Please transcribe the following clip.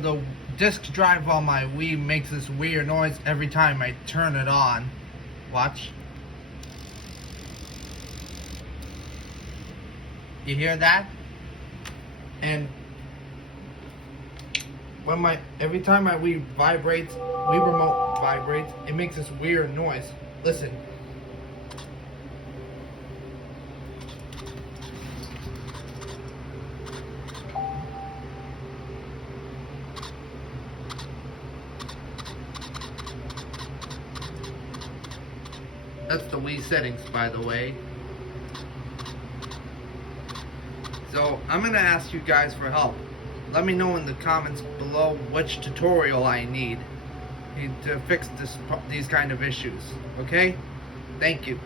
The disk drive on my Wii makes this weird noise every time I turn it on. Watch. You hear that? And when every time my Wii vibrates, Wii Remote vibrates, it makes this weird noise. Listen. That's the Wii settings, by the way. So I'm gonna ask you guys for help. Let me know in the comments below which tutorial I need to fix these kind of issues. Okay? Thank you.